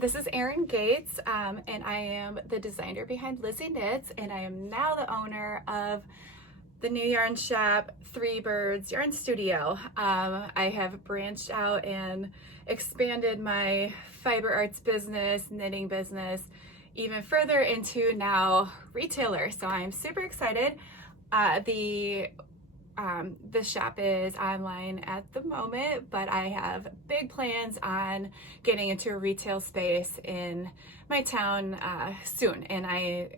This is Erin Gates, and I am the designer behind Lizzy Knits, and I am now the owner of the new yarn shop, Three Birds Yarn Studio. I have branched out and expanded my fiber arts business, knitting business, even further into now retailer. So I'm super excited. The shop is online at the moment, but I have big plans on getting into a retail space in my town soon. And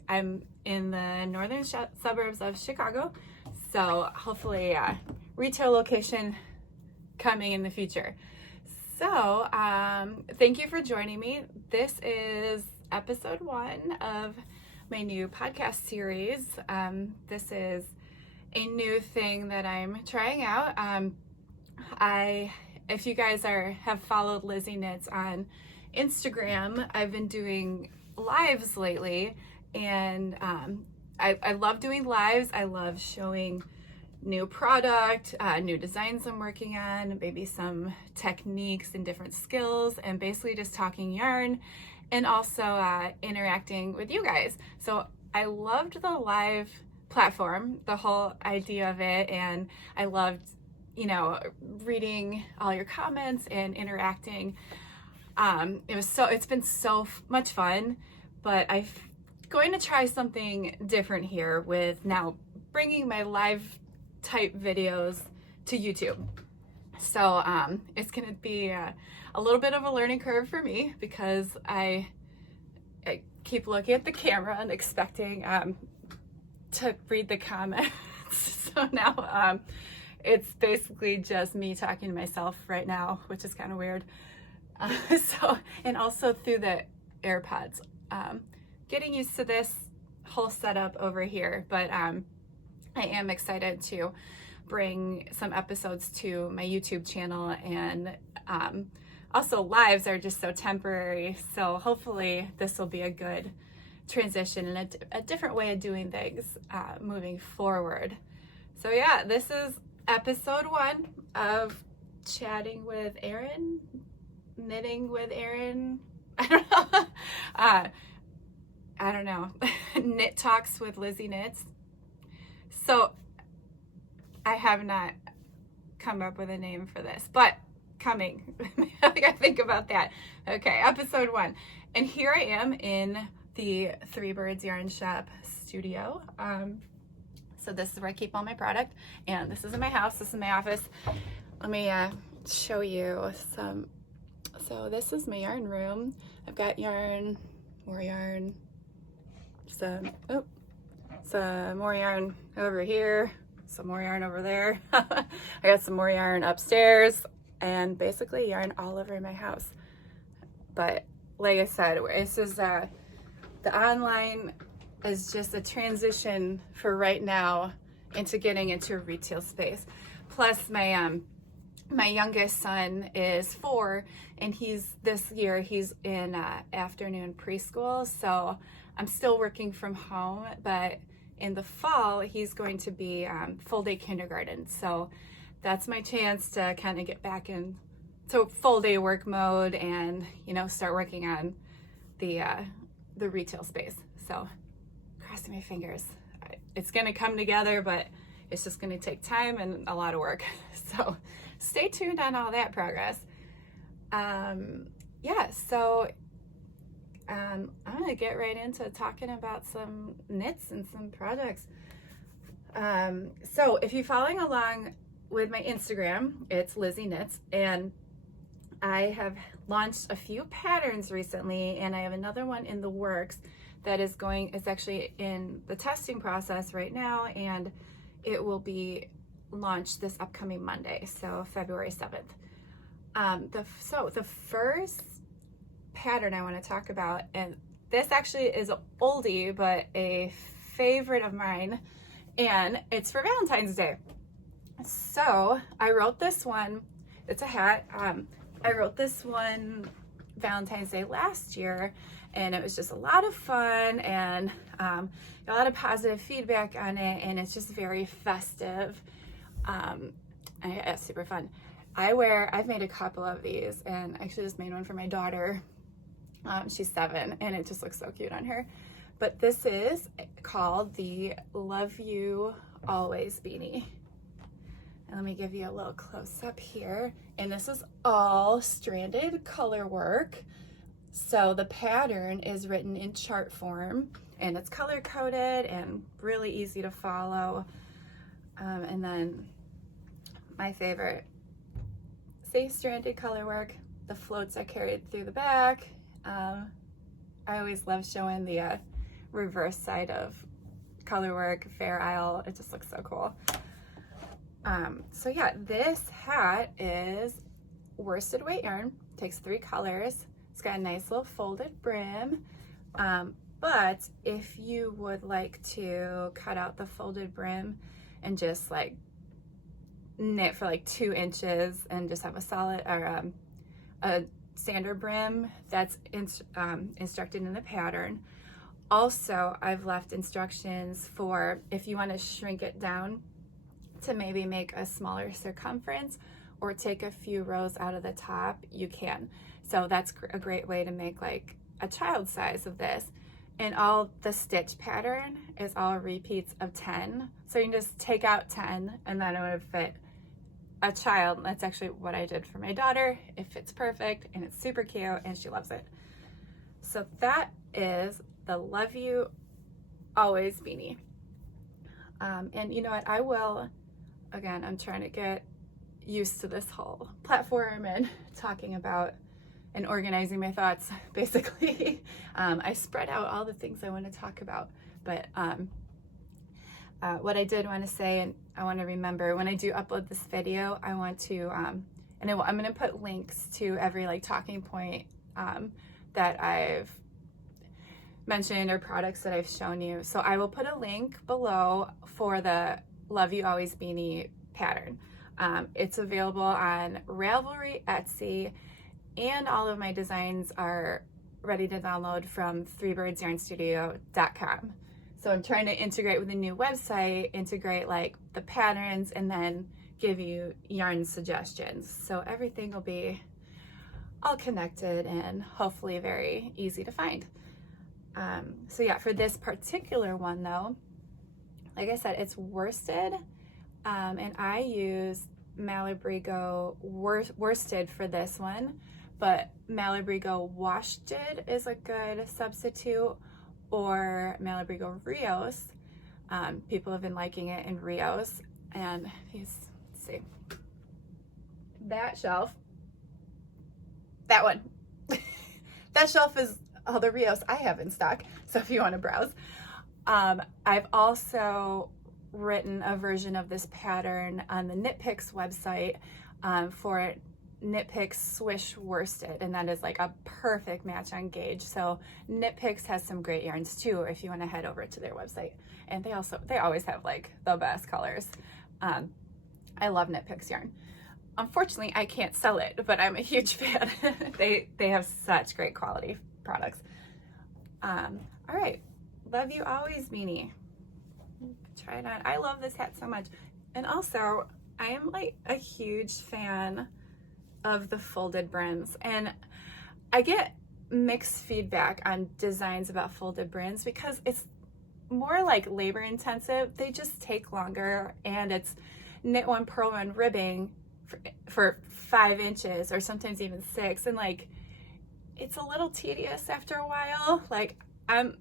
I'm in the northern suburbs of Chicago, so hopefully retail location coming in the future. So thank you for joining me. This is episode 1 of my new podcast series. This is a new thing that I'm trying out. If you guys have followed Lizzy Knits on Instagram, I've been doing lives lately, and I love doing lives. I love showing new product, new designs I'm working on, maybe some techniques and different skills, and basically just talking yarn and also interacting with you guys. So I loved the live platform, the whole idea of it, and I loved, reading all your comments and interacting. It's been so much fun, but I'm going to try something different here with now bringing my live type videos to YouTube. So it's going to be a little bit of a learning curve for me because I keep looking at the camera and expecting to read the comments. So now it's basically just me talking to myself right now, which is kind of weird. And also through the AirPods, getting used to this whole setup over here. But I am excited to bring some episodes to my YouTube channel, and also lives are just so temporary. So hopefully this will be a good transition and a different way of doing things moving forward. So yeah, this is episode 1 of chatting with Erin, knitting with Erin. I don't know. Knit talks with Lizzy Knits. So I have not come up with a name for this, but coming. I gotta think about that. Okay, episode 1, and here I am in the Three Birds Yarn Shop studio. So this is where I keep all my product, and this is in my house. This is my office. Let me show you some. So this is my yarn room. I've got yarn, more yarn, some more yarn over here, some more yarn over there. I got some more yarn upstairs, and basically yarn all over my house. But like I said, this is the online is just a transition for right now into getting into a retail space. Plus my youngest son is 4, and this year he's in afternoon preschool, so I'm still working from home, but in the fall he's going to be full day kindergarten. So that's my chance to kind of get back into full day work mode and start working on the retail space. So crossing my fingers. It's going to come together, but it's just going to take time and a lot of work. So stay tuned on all that progress. So I'm going to get right into talking about some knits and some projects. So if you're following along with my Instagram, it's Lizzy Knits, and I have launched a few patterns recently, and I have another one in the works that is actually in the testing process right now, and it will be launched this upcoming Monday, so February 7th. The first pattern I want to talk about, and this actually is an oldie, but a favorite of mine, and it's for Valentine's Day. So I wrote this one, it's a hat. I wrote this one Valentine's Day last year, and it was just a lot of fun, and a lot of positive feedback on it, and it's just very festive. It's super fun. I've made a couple of these, and I actually just made one for my daughter She's 7 and it just looks so cute on her. But this is called the Love You Always Beanie. And let me give you a little close up here. And this is all stranded color work. So the pattern is written in chart form and it's color coded and really easy to follow. And then my favorite, say stranded color work, the floats are carried through the back. I always love showing the reverse side of color work, Fair Isle. It just looks so cool. So yeah, this hat is worsted weight yarn, takes 3 colors. It's got a nice little folded brim. But if you would like to cut out the folded brim and just like knit for like 2 inches and just have a solid or a standard brim, that's instructed in the pattern. Also, I've left instructions for if you want to shrink it down to maybe make a smaller circumference or take a few rows out of the top, you can. So that's a great way to make like a child size of this. And all the stitch pattern is all repeats of 10. So you can just take out 10 and then it would fit a child. That's actually what I did for my daughter. It fits perfect and it's super cute and she loves it. So that is the Love You Always Beanie. And you know what, I will, again, I'm trying to get used to this whole platform and talking about and organizing my thoughts, basically. I spread out all the things I want to talk about, but what I did want to say, and I want to remember when I do upload this video, I want to, and I'm going to put links to every like talking point that I've mentioned or products that I've shown you. So I will put a link below for the Love You Always Beanie pattern. It's available on Ravelry, Etsy, and all of my designs are ready to download from threebirdsyarnstudio.com. So I'm trying to integrate with a new website, integrate like the patterns, and then give you yarn suggestions. So everything will be all connected and hopefully very easy to find. So yeah, for this particular one though, like I said, it's worsted, and I use Malabrigo worsted for this one, but Malabrigo washed-did is a good substitute, or Malabrigo Rios. People have been liking it in Rios, and let's see, that shelf, that one, that shelf is all the Rios I have in stock, so if you want to browse. I've also written a version of this pattern on the Knit Picks website for Knit Picks Swish Worsted, and that is like a perfect match on gauge. So Knit Picks has some great yarns too if you want to head over to their website, and they always have like the best colors. I love Knit Picks yarn. Unfortunately, I can't sell it, but I'm a huge fan. They have such great quality products. All right, Love You Always Beanie. Try it on. I love this hat so much. And also, I am like a huge fan of the folded brims, and I get mixed feedback on designs about folded brims because it's more like labor intensive. They just take longer, and it's knit one, purl one ribbing for 5 inches or sometimes even 6, and like it's a little tedious after a while. Like I'm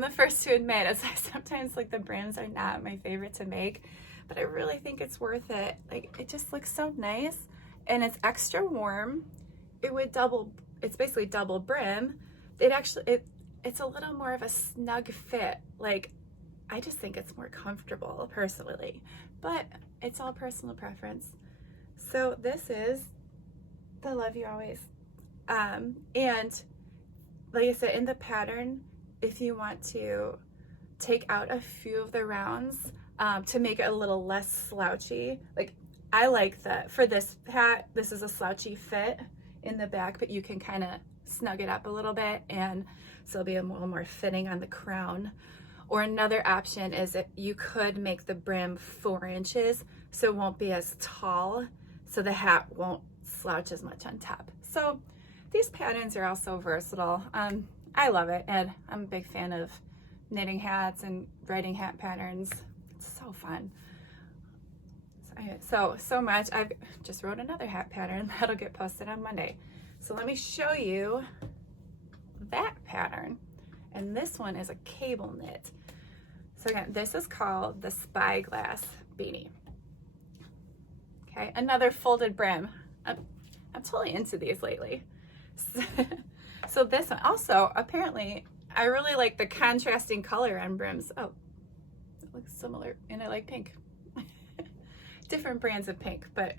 the first to admit, as sometimes like the brims are not my favorite to make, but I really think it's worth it. Like it just looks so nice, and it's extra warm. It's basically double brim. It's a little more of a snug fit. Like I just think it's more comfortable personally, but it's all personal preference. So this is the Love You Always. And like I said, in the pattern, if you want to take out a few of the rounds to make it a little less slouchy, like I like that for this hat, this is a slouchy fit in the back, but you can kind of snug it up a little bit, and so it'll be a little more fitting on the crown. Or another option is that you could make the brim 4 inches so it won't be as tall, so the hat won't slouch as much on top. So these patterns are also versatile. I love it, and I'm a big fan of knitting hats and writing hat patterns. It's so fun. So much. I've just wrote another hat pattern that'll get posted on Monday. So let me show you that pattern. And this one is a cable knit. So again, this is called the Spyglass Beanie. Okay, another folded brim. I'm totally into these lately. So this one, also, apparently, I really like the contrasting color on brims. Oh, it looks similar, and I like pink. Different brands of pink, but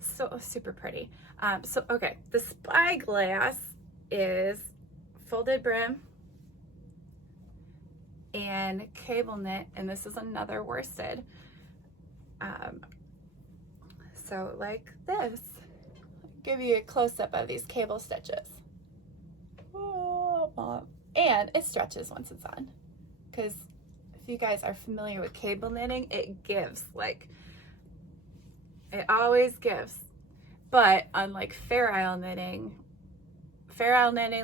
so super pretty. Okay, the Spyglass is folded brim and cable knit, and this is another worsted. So like this, I'll give you a close-up of these cable stitches. And it stretches once it's on, because if you guys are familiar with cable knitting, it gives, like, it always gives. But unlike fair isle knitting,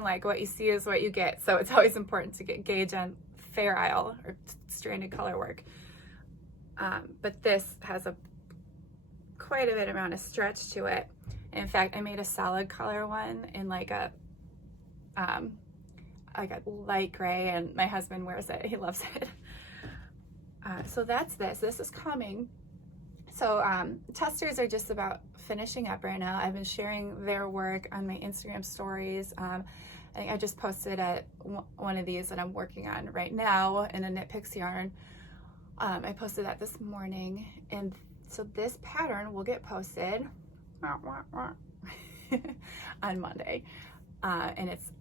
like what you see is what you get. So it's always important to get gauge on fair isle or stranded color work. But this has quite a bit amount of stretch to it. In fact, I made a solid color one in like a light gray, and my husband wears it. He loves it. So that's this. This is coming. So testers are just about finishing up right now. I've been sharing their work on my Instagram stories. I think I just posted at one of these that I'm working on right now in a Knit Picks yarn. I posted that this morning, and so this pattern will get posted on Monday, and it's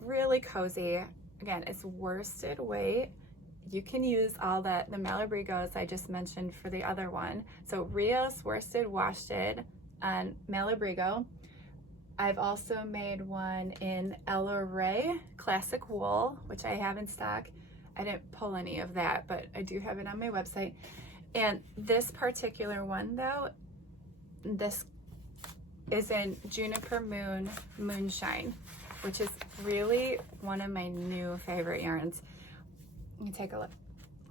really cozy. Again, it's worsted weight. You can use all the Malabrigos I just mentioned for the other one. So Rios worsted washted on Malabrigo. I've also made one in Ella Ray classic wool, which I have in stock. I didn't pull any of that, but I do have it on my website. And this particular one though, this is in Juniper Moonshine, which is really one of my new favorite yarns. Let me take a look.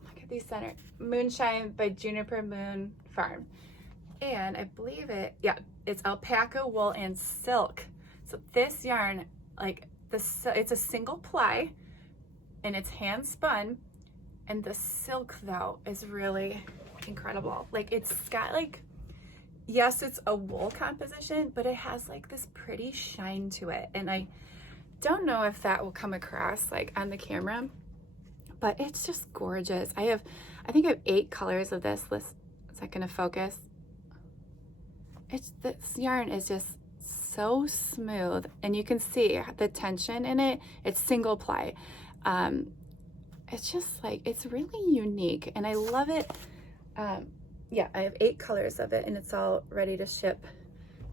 Look at these center. Moonshine by Juniper Moon Farm. And I believe it's alpaca, wool, and silk. So this yarn, like this, it's a single ply, and it's hand spun. And the silk though is really incredible. Like it's got like, yes, it's a wool composition, but it has like this pretty shine to it. And I don't know if that will come across like on the camera, but it's just gorgeous. I think I have 8 colors of this. Is that gonna focus? This yarn is just so smooth, and you can see the tension in it. It's single ply. It's just like, it's really unique, and I love it. Yeah, I have 8 colors of it, and it's all ready to ship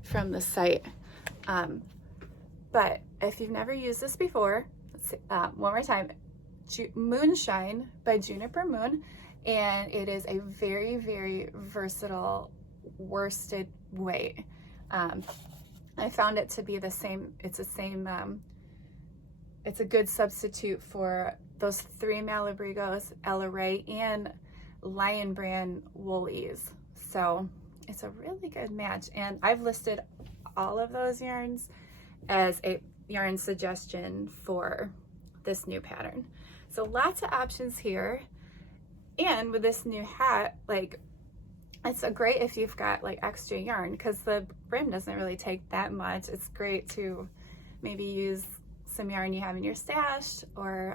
from the site. But if you've never used this before, let's see, one more time. Moonshine by Juniper Moon, and it is a very, very versatile worsted weight. I found it to be the same. It's a good substitute for those 3 Malabrigos, Ella Ray, and Lion Brand woolies. So it's a really good match, and I've listed all of those yarns as a yarn suggestion for this new pattern. So lots of options here. And with this new hat, like, it's a great if you've got like extra yarn, because the brim doesn't really take that much. It's great to maybe use some yarn you have in your stash, or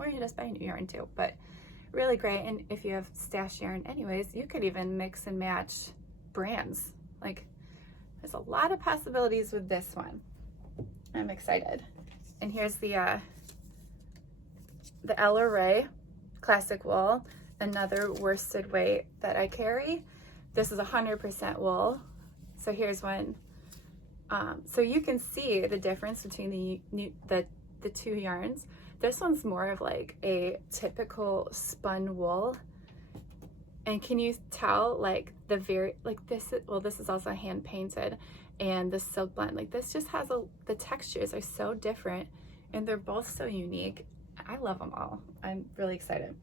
you just buy new yarn too, but really great. And if you have stash yarn anyways, you could even mix and match brands. Like, there's a lot of possibilities with this one. I'm excited. And here's the Ella Ray classic wool, another worsted weight that I carry. This is 100% wool. So here's one. So you can see the difference between the 2 yarns. This one's more of like a typical spun wool, And can you tell, like, the very, like, this is, well, this is also hand painted, and the silk blend, like, this just has the textures are so different, and they're both so unique. I love them all. I'm really excited.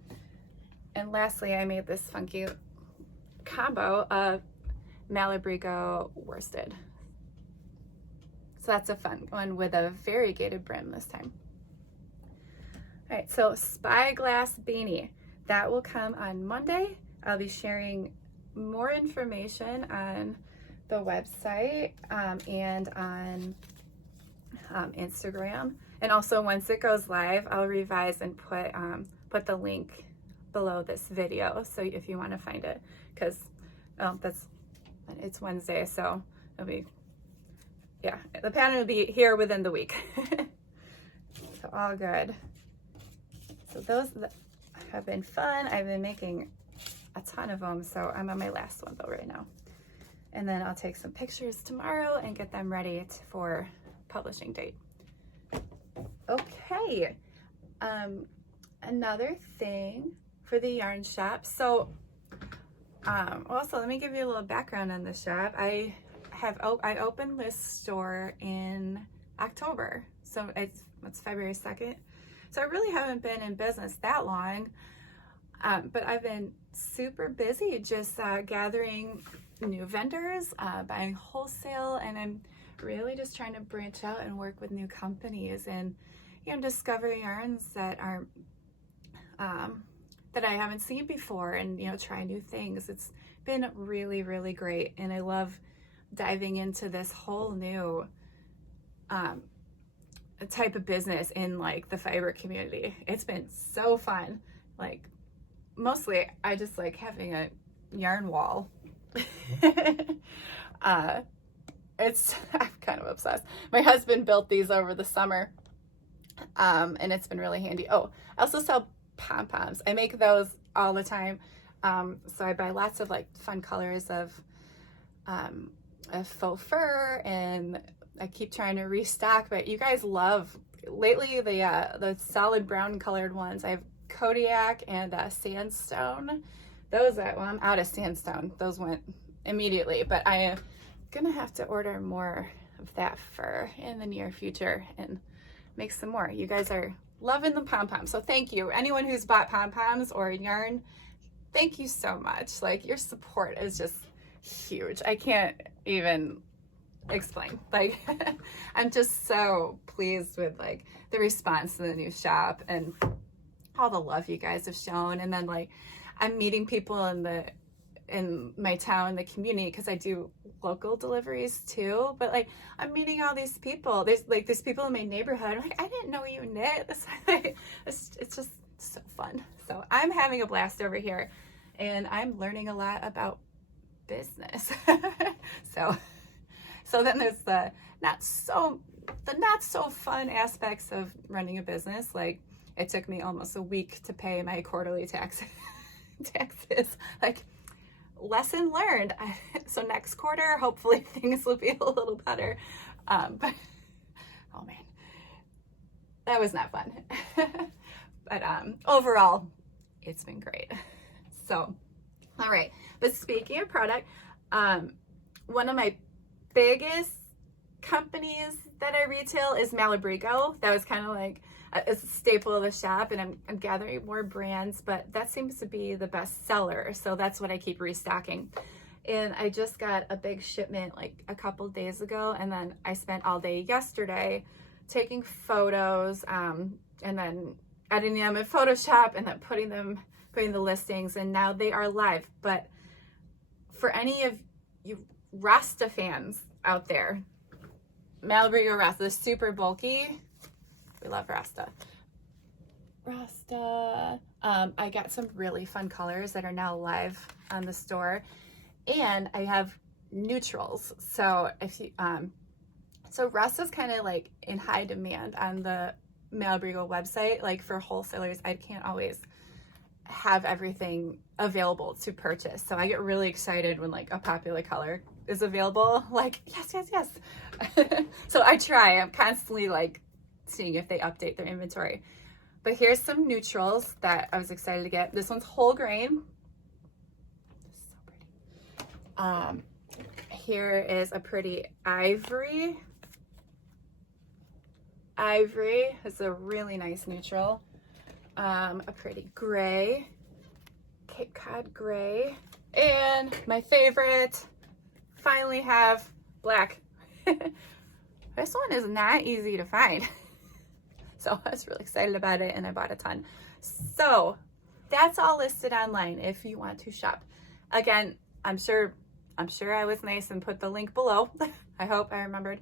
And lastly, I made this funky combo of Malabrigo worsted. So that's a fun one with a variegated brim this time. All right, so Spyglass Beanie. That will come on Monday. I'll be sharing more information on the website and on Instagram. And also once it goes live, I'll revise and put the link below this video. So if you want to find it, because it's Wednesday, so it'll be, yeah, the pattern will be here within the week. So all good. So those have been fun. I've been making a ton of them, so I'm on my last one though right now. And then I'll take some pictures tomorrow and get them ready for publishing date. Okay, another thing for the yarn shop. So also let me give you a little background on the shop. I opened this store in October, so it's February 2nd. So I really haven't been in business that long, but I've been super busy just gathering new vendors, buying wholesale, and I'm really just trying to branch out and work with new companies and, you know, discover yarns that are that I haven't seen before, and, you know, try new things. It's been really, really great, and I love diving into this whole new type of business in like the fiber community. It's been so fun. Like, mostly I just like having a yarn wall. I'm kind of obsessed. My husband built these over the summer, and it's been really handy. Oh, I also sell pom-poms. I make those all the time. So I buy lots of like fun colors of faux fur, and I keep trying to restock, but you guys love lately the solid brown colored ones. I have Kodiak and sandstone. Well, I'm out of sandstone. Those went immediately, but I am gonna have to order more of that fur in the near future and make some more. You guys are loving the pom-poms, so thank you. Anyone who's bought pom-poms or yarn, thank you so much. Like, your support is just huge. I can't even explain. Like, I'm just so pleased with like the response to the new shop and all the love you guys have shown. And then like I'm meeting people in my town, the community, because I do local deliveries too. But like I'm meeting all these people. There's people in my neighborhood. I'm like, I didn't know you knit. It's just so fun. So I'm having a blast over here, and I'm learning a lot about business. So then there's the not so fun aspects of running a business. Like, it took me almost a week to pay my quarterly taxes. Like, lesson learned. So next quarter, hopefully things will be a little better. But oh man, that was not fun. But overall, it's been great. So, all right. But speaking of product, one of my biggest companies that I retail is Malabrigo. That was kind of like a staple of the shop, and I'm gathering more brands, but that seems to be the best seller, so that's what I keep restocking. And I just got a big shipment like a couple days ago, and then I spent all day yesterday taking photos, and then editing them in Photoshop, and then putting the listings, and now they are live. But for any of you Rasta fans out there, Malabrigo Rasta, the super bulky. We love Rasta. I got some really fun colors that are now live on the store, and I have neutrals. So if you, so Rasta's kind of like in high demand on the Malabrigo website. Like, for wholesalers, I can't always have everything available to purchase. So I get really excited when like a popular color is available. Like, yes. So I try. I'm constantly like seeing if they update their inventory. But here's some neutrals that I was excited to get. This one's whole grain. Here is a pretty ivory. Ivory is a really nice neutral. A pretty gray, Cape Cod gray. And my favorite, finally have black. This one is not easy to find. So I was really excited about it and I bought a ton. So that's all listed online if you want to shop. Again, I'm sure I was nice and put the link below. I hope I remembered.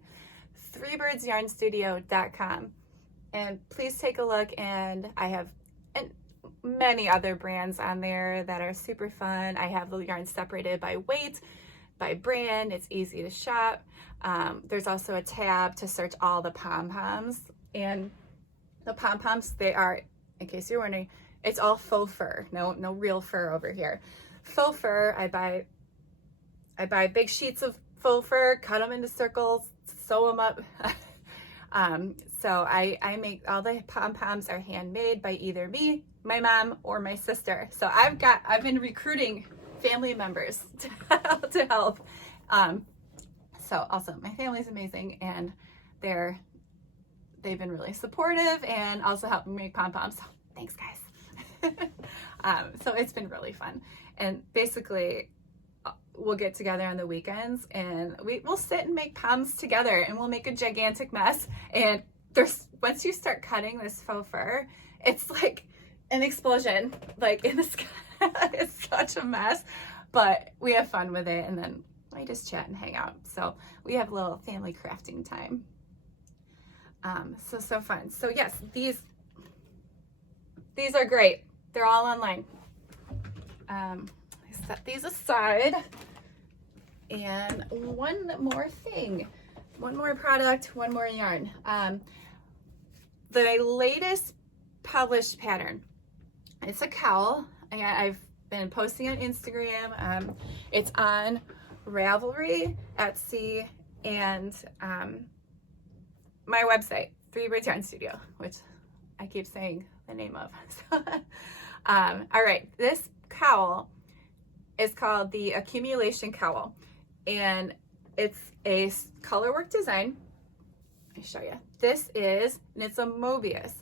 threebirdsYarnstudio.com. And please take a look, and I have many other brands on there that are super fun. I have the yarns separated by weight, by brand. It's easy to shop. There's also a tab to search all the pom-poms, and the pom-poms, they are, in case you're wondering, it's all faux fur. No real fur over here. Faux fur, I buy big sheets of faux fur, cut them into circles, sew them up. So I make all the pom-poms are handmade by either me, my mom, or my sister. So I've been recruiting family members to help. So also my family's amazing, and they've been really supportive and also helping me make pom-poms. So thanks, guys. So it's been really fun. And basically, we'll get together on the weekends and we'll sit and make poms together, and we'll make a gigantic mess. And once you start cutting this faux fur, it's like an explosion, like in the sky. It's such a mess, but we have fun with it, and then we just chat and hang out. So we have a little family crafting time. So fun. So yes, these are great. They're all online. Set these aside. And one more thing, one more product, one more yarn. The latest published pattern, it's a cowl. I've been posting on Instagram. It's on Ravelry, Etsy, and my website, Three Birds Yarn Studio, which I keep saying the name of. All right, this cowl is called the Accumulation Cowl, and it's a colorwork design. Let me show you. This is, and it's a Mobius.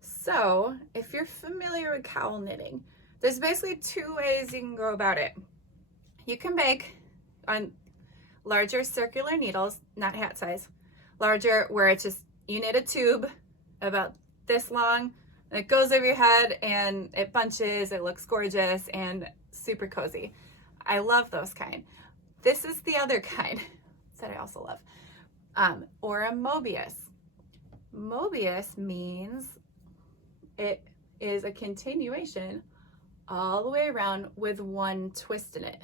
So if you're familiar with cowl knitting, there's basically two ways you can go about it. You can make on larger circular needles, not hat size, larger, where it's just, you knit a tube about this long, and it goes over your head and it bunches, it looks gorgeous and super cozy. I love those kind. This is the other kind that I also love, or a Mobius. Mobius means it is a continuation all the way around with one twist in it.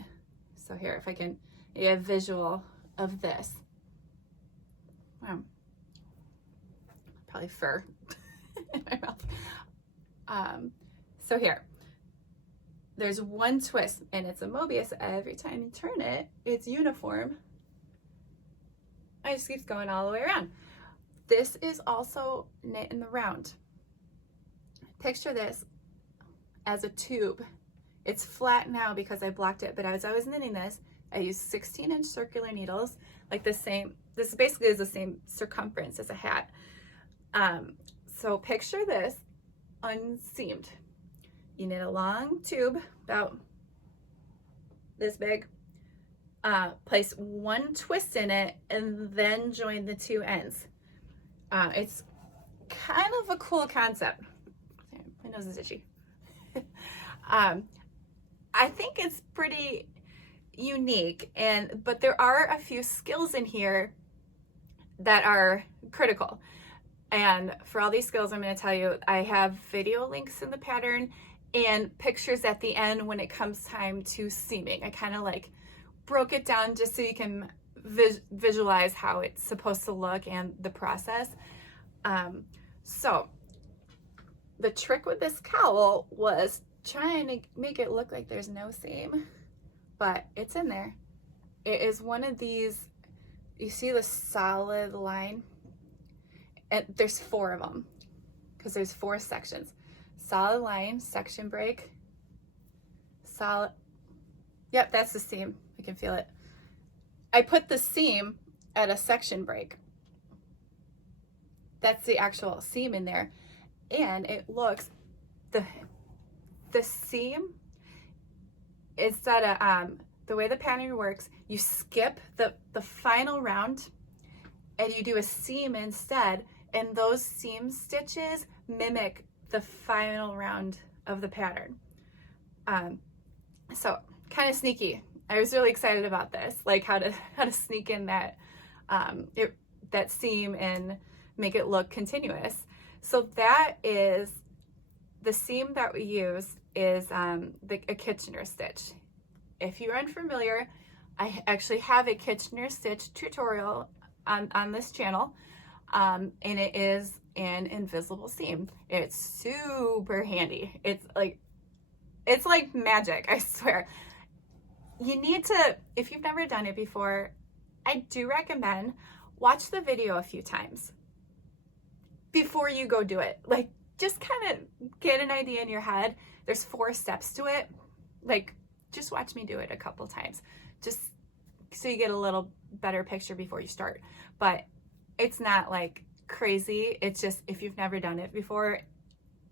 So here, if I can get a visual of this. Wow. Probably fur in my mouth. So here, there's one twist, and it's a Mobius. Every time you turn it, it's uniform. It just keeps going all the way around. This is also knit in the round. Picture this as a tube. It's flat now because I blocked it, but as I was knitting this, I used 16-inch circular needles, like the same, this basically is the same circumference as a hat. So picture this unseamed. You knit a long tube about this big, place one twist in it, and then join the two ends. It's kind of a cool concept. My nose is itchy. I think it's pretty unique, but there are a few skills in here that are critical. And for all these skills, I'm going to tell you, I have video links in the pattern and pictures at the end when it comes time to seaming. I kind of like broke it down just so you can visualize how it's supposed to look and the process. So the trick with this cowl was trying to make it look like there's no seam, but it's in there. It is one of these, you see the solid line? And there's 4 of them because there's 4 sections. Solid line, section break, solid, yep, that's the seam, I can feel it. I put the seam at a section break. That's the actual seam in there. And it looks, the seam is that the way the pattern works, you skip the final round and you do a seam instead, and those seam stitches mimic the final round of the pattern. So kind of sneaky. I was really excited about this, like how to sneak in that that seam and make it look continuous. So that is the seam that we use is a Kitchener stitch. If you're unfamiliar, I actually have a Kitchener stitch tutorial on this channel, and it is an invisible seam. It's super handy. It's like magic, I swear. You need to, if you've never done it before, I do recommend watch the video a few times before you go do it. Like, just kind of get an idea in your head. There's 4 steps to it. Like, just watch me do it a couple times, just so you get a little better picture before you start. But it's not like crazy. It's just, if you've never done it before,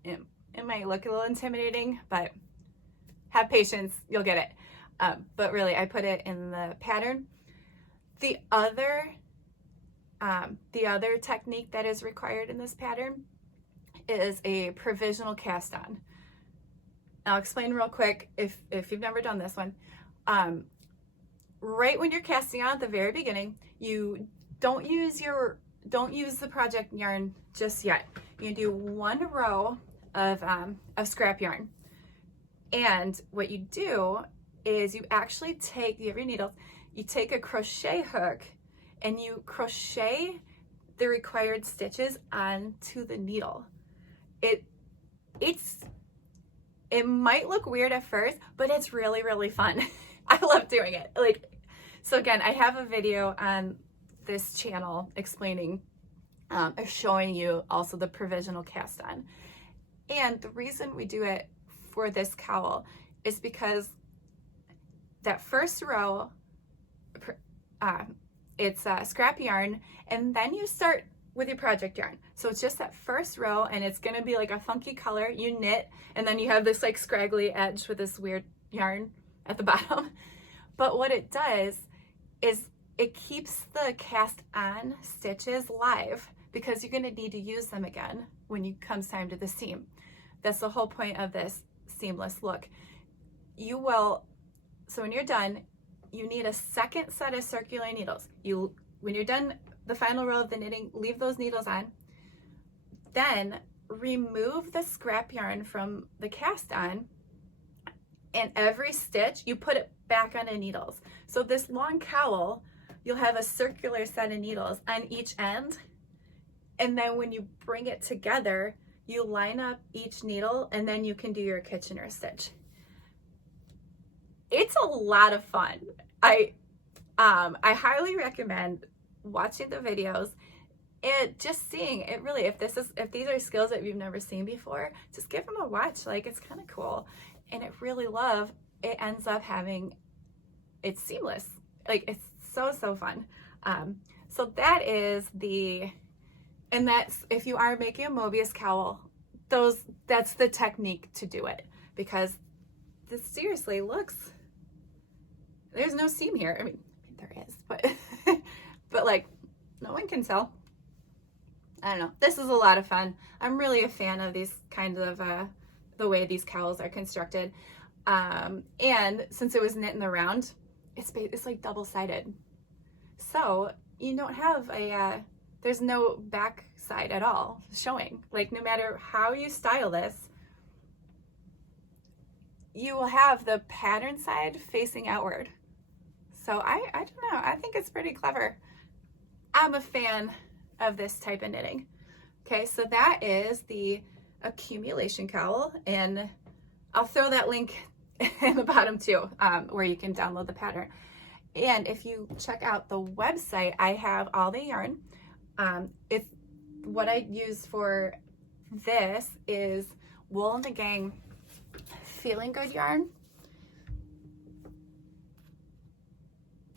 it might look a little intimidating, but have patience, you'll get it. But really, I put it in the pattern. The other technique that is required in this pattern is a provisional cast on. I'll explain real quick if you've never done this one. Right when you're casting on at the very beginning, you don't use the project yarn just yet. You do 1 row of scrap yarn, and what you do is you actually take, you have your needles, you take a crochet hook and you crochet the required stitches onto the needle. It might look weird at first, but it's really, really fun. I love doing it. Like, so again, I have a video on this channel explaining, showing you also the provisional cast on. And the reason we do it for this cowl is because that first row, it's scrap yarn, and then you start with your project yarn. So it's just that first row, and it's gonna be like a funky color. You knit, and then you have this like scraggly edge with this weird yarn at the bottom. But what it does is it keeps the cast on stitches live, because you're gonna need to use them again when it comes time to the seam. That's the whole point of this seamless look. You will, so when you're done, you need a second set of circular needles. When you're done the final row of the knitting, leave those needles on. Then remove the scrap yarn from the cast on, and every stitch you put it back on the needles. So this long cowl, you'll have a circular set of needles on each end, and then when you bring it together, you line up each needle, and then you can do your Kitchener stitch. It's a lot of fun. I highly recommend watching the videos and just seeing it. Really, if these are skills that you've never seen before, just give them a watch. Like, it's kind of cool, and it ends up having, it's seamless. Like, it's so fun. So that is and that's, if you are making a Mobius cowl, that's the technique to do it, because this seriously looks, there's no seam here. I mean there is, but but like, no one can tell. I don't know. This is a lot of fun. I'm really a fan of these kinds of the way these cowls are constructed. And since it was knit in the round, it's like double-sided. So you don't have there's no back side at all showing. Like, no matter how you style this, you will have the pattern side facing outward. So I don't know, I think it's pretty clever. I'm a fan of this type of knitting. Okay, so that is the Accumulation Cowl, and I'll throw that link in the bottom too, where you can download the pattern. And if you check out the website, I have all the yarn. It's what I use for this is Wool and the Gang Feeling Good yarn.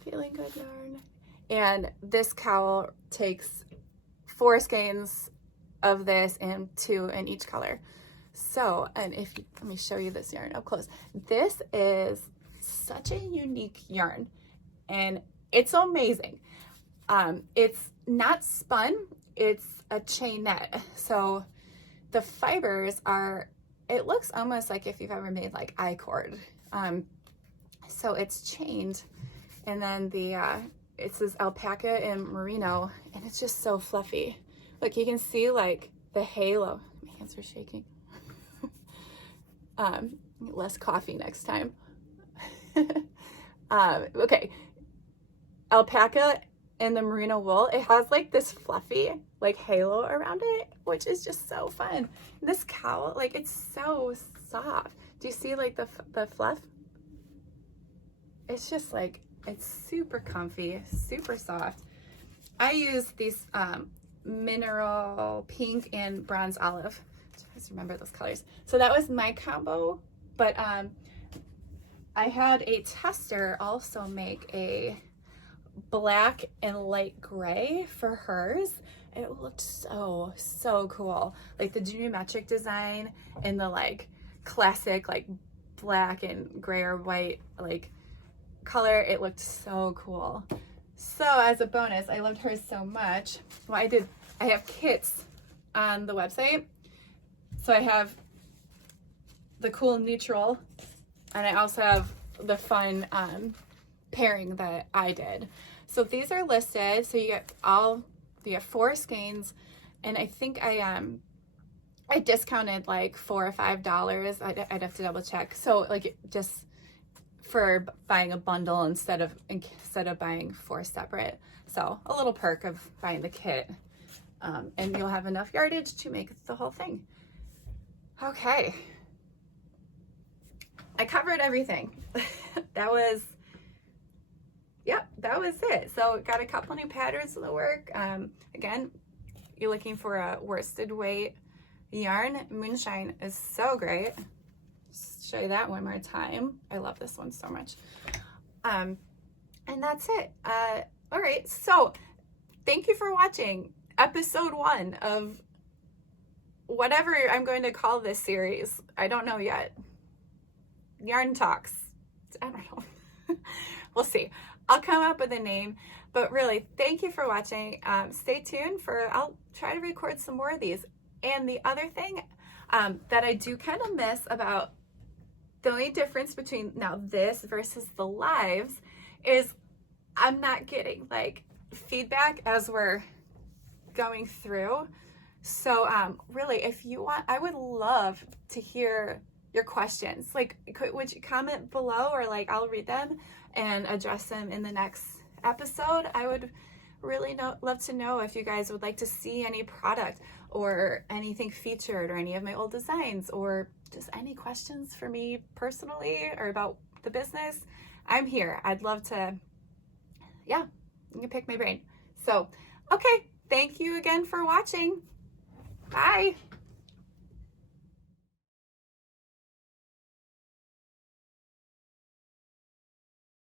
Feeling Good yarn. And this cowl takes 4 skeins of this and 2 in each color. So, and if you, let me show you this yarn up close. This is such a unique yarn and it's amazing. It's not spun, it's a chain net. So the fibers are, it looks almost like if you've ever made like I-cord. So it's chained, and then it says alpaca and merino, and it's just so fluffy. Look, you can see like the halo. My hands are shaking. Less coffee next time. Okay, alpaca and the merino wool, it has like this fluffy like halo around it, which is just so fun. And this cowl, like, it's so soft. Do you see like the fluff? It's just like, it's super comfy, super soft. I use these mineral pink and bronze olive. I just remember those colors. So that was my combo, but I had a tester also make a black and light gray for hers. It looked so cool. Like the geometric design and the like classic like black and gray or white like color, it looked so cool. So as a bonus, I loved hers so much. Well, I have kits on the website. So I have the cool neutral, and I also have the fun pairing that I did. So these are listed. So you get 4 skeins, and I think I discounted like $4 or $5. I'd have to double check. So like just for buying a bundle instead of buying 4 separate. So a little perk of buying the kit, and you'll have enough yardage to make the whole thing. Okay, I covered everything. that was it. So got a couple new patterns in the work. Again, you're looking for a worsted weight yarn. Moonshine is so great. Just show you that one more time. I love this one so much. And that's it. All right, so thank you for watching episode 1 of whatever I'm going to call this series. I don't know yet. Yarn Talks. I don't know. We'll see. I'll come up with a name, but really, thank you for watching. Stay tuned I'll try to record some more of these. And the other thing that I do kind of miss about the only difference between now this versus the lives is I'm not getting like feedback as we're going through. So really, if you want, I would love to hear your questions. Like, would you comment below, or like I'll read them and address them in the next episode. I would really love to know if you guys would like to see any product or anything featured, or any of my old designs, or just any questions for me personally or about the business. I'm here. I'd love to, yeah, you can pick my brain. So, okay, thank you again for watching. Bye.